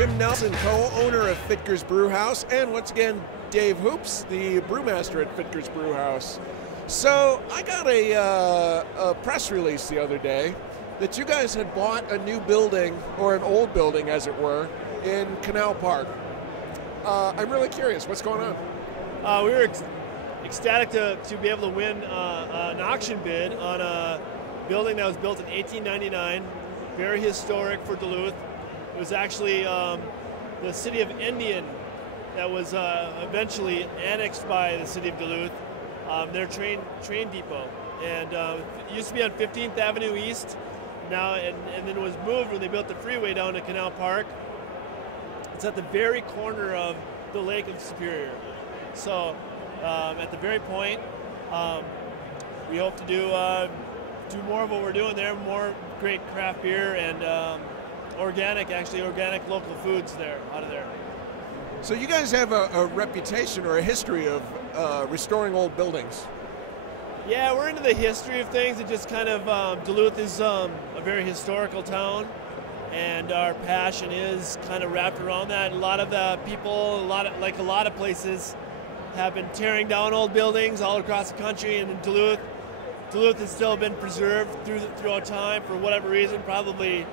Jim Nelson, co-owner of Fitgers Brewhouse, and once again, Dave Hoops, the brewmaster at Fitgers Brewhouse. So I got a press release the other day that you guys had bought a new building, or an old building as it were, in Canal Park. I'm really curious, what's going on? We were ecstatic to be able to win an auction bid on a building that was built in 1899, very historic for Duluth. It was actually the city of Indian that was eventually annexed by the city of Duluth, their train depot. And it used to be on 15th Avenue East, now, and then it was moved when they built the freeway down to Canal Park. It's at the very corner of the Lake of Superior. So at the very point, we hope to do more of what we're doing there, more great craft beer and organic local foods there, out of there. So you guys have a reputation or a history of restoring old buildings. Yeah, we're into the history of things. It just kind of, Duluth is a very historical town, and our passion is kind of wrapped around that. A lot of the people, like a lot of places, have been tearing down old buildings all across the country, and in Duluth has still been preserved throughout time for whatever reason, probably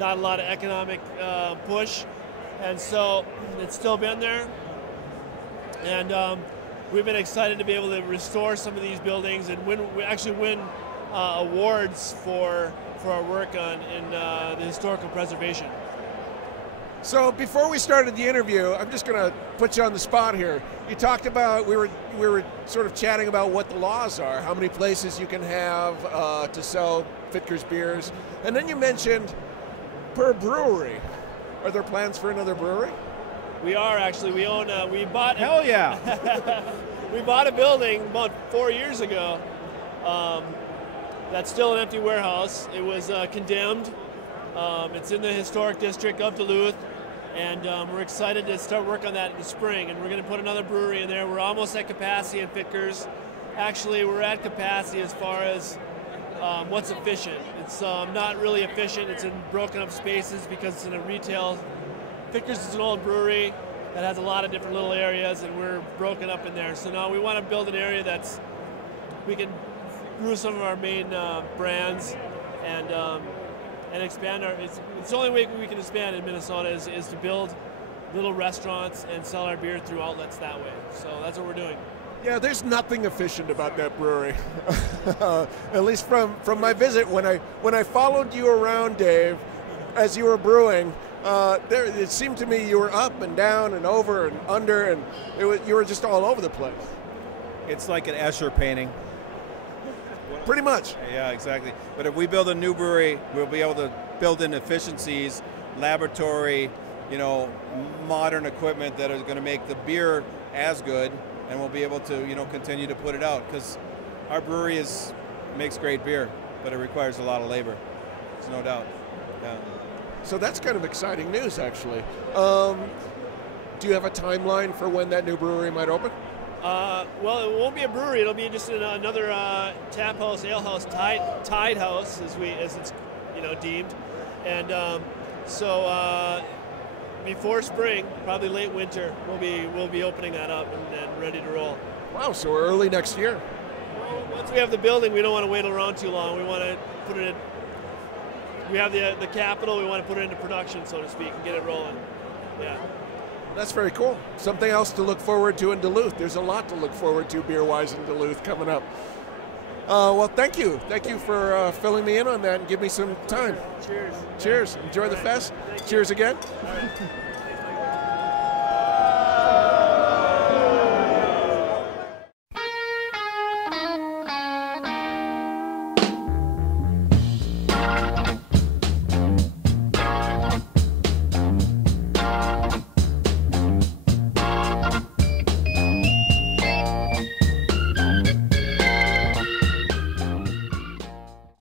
not a lot of economic push, and so it's still been there. And we've been excited to be able to restore some of these buildings and win awards for our work in the historical preservation. So before we started the interview, I'm just going to put you on the spot here. You talked about, we were sort of chatting about what the laws are, how many places you can have to sell Fitgers beers, and then you mentioned per brewery. Are there plans for another brewery? We are actually. We own. We bought. Hell yeah! We bought a building about 4 years ago. That's still an empty warehouse. It was condemned. It's in the historic district of Duluth, and we're excited to start work on that in the spring. And we're going to put another brewery in there. We're almost at capacity in Fitgers. Actually, we're at capacity as far as what's efficient. It's not really efficient. It's in broken up spaces because it's in a retail. Fitgers is an old brewery that has a lot of different little areas, and we're broken up in there. So now we want to build an area that's we can brew some of our main brands and expand our. It's the only way we can expand in Minnesota is to build little restaurants and sell our beer through outlets that way. So that's what we're doing. Yeah, there's nothing efficient about that brewery. At least from my visit, when I followed you around, Dave, as you were brewing, it seemed to me you were up and down and over and under, and you were just all over the place. It's like an Escher painting. Pretty much. Yeah, exactly. But if we build a new brewery, we'll be able to build in efficiencies, laboratory, modern equipment that is going to make the beer as good, and we'll be able to, continue to put it out, because our brewery makes great beer, but it requires a lot of labor. There's no doubt. Yeah. So that's kind of exciting news, actually. Do you have a timeline for when that new brewery might open? Well, it won't be a brewery. It'll be just another tap house, ale house, tied house, as it's deemed. And so before spring, probably late winter, we'll be opening that up and ready to roll. Wow! So early next year. Well, once we have the building, we don't want to wait around too long. We want to put it in. We have the capital. We want to put it into production, so to speak, and get it rolling. Yeah. That's very cool. Something else to look forward to in Duluth. There's a lot to look forward to beer-wise in Duluth coming up. Well, thank you. Thank you for filling me in on that and give me some time. Cheers. Cheers. Enjoy the fest. Cheers again. All right.